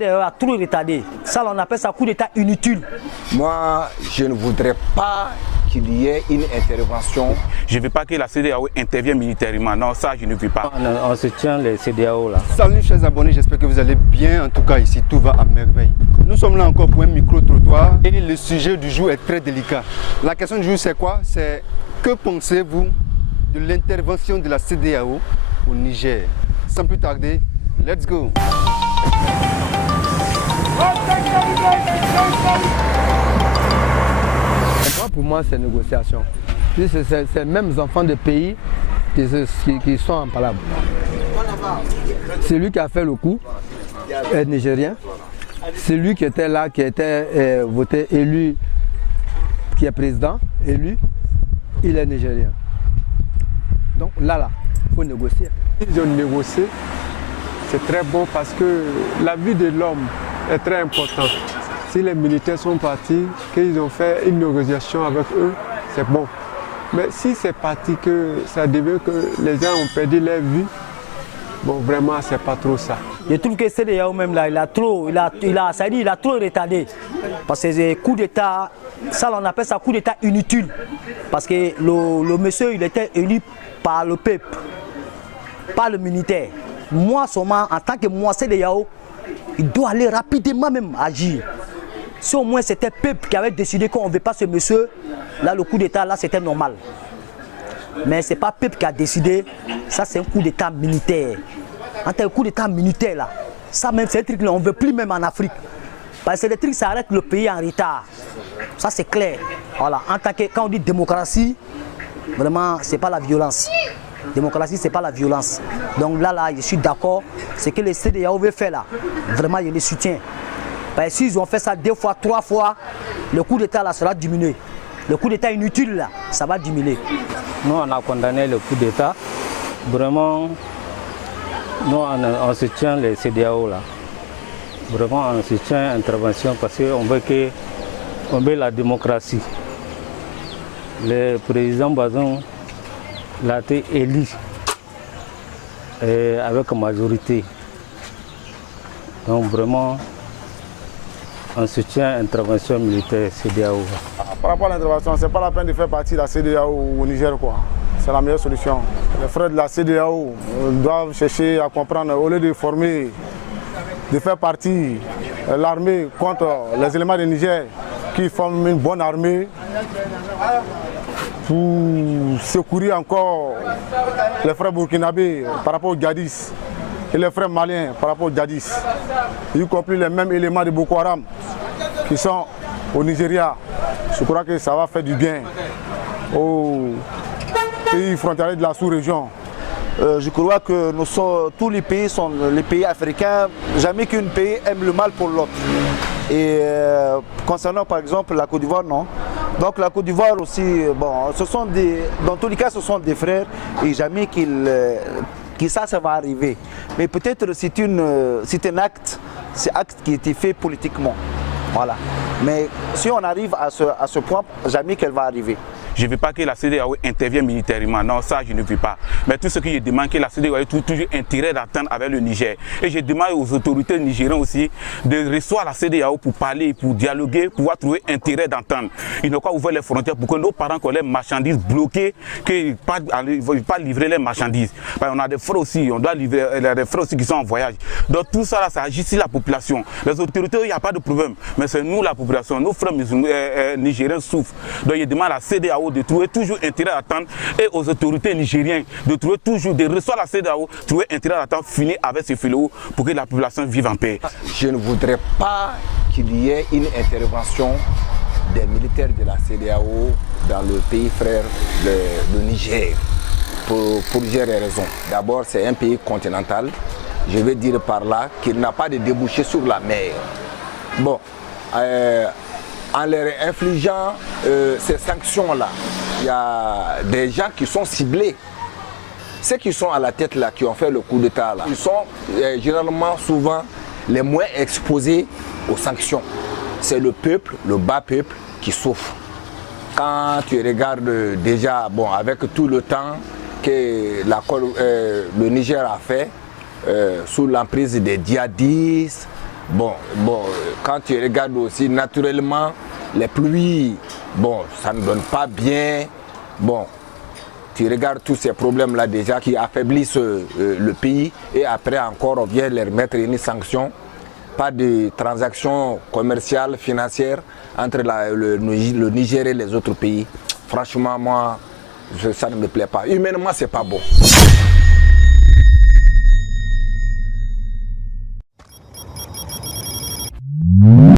A trop retardé. Ça, on appelle ça coup d'État inutile. Moi, je ne voudrais pas qu'il y ait une intervention. Je ne veux pas que la CEDEAO intervienne militairement. Non, ça, je ne veux pas. On se tient les CEDEAO là. Salut chers abonnés, j'espère que vous allez bien. En tout cas, ici, tout va à merveille. Nous sommes là encore pour un micro-trottoir et le sujet du jour est très délicat. La question du jour, c'est quoi? C'est que pensez-vous de l'intervention de la CEDEAO au Niger? Sans plus tarder, let's go! Pour moi, c'est négociation. C'est ces mêmes enfants de pays qui sont en palabre. Celui qui a fait le coup est nigérien. Celui qui était là, qui était voté, élu, qui est président, élu, il est nigérien. Donc là, il faut négocier. Ils ont négocié, c'est très bon parce que la vie de l'homme est très importante. Si les militaires sont partis, qu'ils ont fait une négociation avec eux, c'est bon. Mais si c'est parti que ça devient que les gens ont perdu leur vie, bon, vraiment, c'est pas trop ça. Je trouve que CEDEAO même là, il a trop retardé. Parce que c'est coup d'État, ça on appelle ça coup d'État inutile. Parce que le monsieur, il était élu par le peuple, pas le militaire. Moi seulement, en tant que moi, CEDEAO, il doit aller rapidement même agir. Si au moins c'était le peuple qui avait décidé qu'on ne veut pas ce monsieur, là le coup d'État, là c'était normal. Mais ce n'est pas le peuple qui a décidé, ça c'est un coup d'État militaire. En tant que coup d'État militaire là, ça même c'est un truc on ne veut plus même en Afrique. Parce que les trucs ça arrête le pays en retard. Ça c'est clair. Voilà. En tant que, quand on dit démocratie, vraiment c'est pas la violence. Démocratie c'est pas la violence. Donc là je suis d'accord, c'est que les CEDEAO veut faire là. Vraiment je les soutiens. Parce que s'ils ont fait ça 2 fois, 3 fois, le coup d'État là sera diminué. Le coup d'État inutile là, ça va diminuer. Nous on a condamné le coup d'État. Vraiment, nous on soutient les CEDEAO là. Vraiment on soutient l'intervention parce qu'on veut la démocratie. Le président Bazoum a été élu avec majorité. Donc vraiment, on soutient l'intervention militaire CEDEAO. Par rapport à l'intervention, ce n'est pas la peine de faire partie de la CEDEAO au Niger. C'est la meilleure solution. Les frères de la CEDEAO doivent chercher à comprendre, au lieu de former, de faire partie de l'armée contre les éléments du Niger qui forment une bonne armée pour secourir encore les frères burkinabés par rapport aux djihadistes et les frères maliens par rapport aux djihadistes, y compris les mêmes éléments de Boko Haram qui sont au Nigeria. Je crois que ça va faire du bien aux pays frontaliers de la sous-région. Je crois que tous les pays sont les pays africains, jamais qu'un pays aime le mal pour l'autre. Et concernant par exemple la Côte d'Ivoire, non. Donc la Côte d'Ivoire aussi, bon, dans tous les cas ce sont des frères et jamais que ça va arriver. Mais peut-être c'est un acte qui a été fait politiquement. Voilà. Mais si on arrive à ce point, jamais qu'elle va arriver. Je ne veux pas que la CEDEAO intervienne militairement. Non, ça, je ne veux pas. Mais tout ce que je demande, que la CEDEAO ait toujours intérêt d'attendre avec le Niger. Et je demande aux autorités nigériennes aussi de recevoir la CEDEAO pour parler, pour dialoguer, pour pouvoir trouver intérêt d'entendre. Ils n'ont pas ouvert les frontières pour que nos parents qui ont les marchandises bloquées, qu'ils ne veulent pas livrer les marchandises. Parce on a des frères aussi, on doit livrer des frères aussi qui sont en voyage. Donc tout ça, là, ça agit sur la population. Les autorités, il n'y a pas de problème. Mais c'est nous, la population, nos frères nigériens souffrent. Donc je demande à la CEDEAO de trouver toujours intérêt à attendre et aux autorités nigériennes de trouver toujours, de recevoir la CEDEAO, trouver intérêt à attendre, finir avec ce fléau pour que la population vive en paix. Je ne voudrais pas qu'il y ait une intervention des militaires de la CEDEAO dans le pays frère, le Niger, pour plusieurs raisons. D'abord, c'est un pays continental. Je veux dire par là qu'il n'a pas de débouché sur la mer. Bon, en leur infligeant ces sanctions-là, il y a des gens qui sont ciblés. Ceux qui sont à la tête là, qui ont fait le coup d'État là, ils sont généralement souvent les moins exposés aux sanctions. C'est le peuple, le bas peuple qui souffre. Quand tu regardes déjà, bon, avec tout le temps que le Niger a fait, sous l'emprise des djihadistes, Bon, quand tu regardes aussi naturellement, les pluies, bon, ça ne donne pas bien. Bon, tu regardes tous ces problèmes-là déjà qui affaiblissent le pays et après encore on vient leur mettre une sanction. Pas de transactions commerciales, financières entre le Niger et les autres pays. Franchement, moi, ça ne me plaît pas. Humainement, c'est pas bon.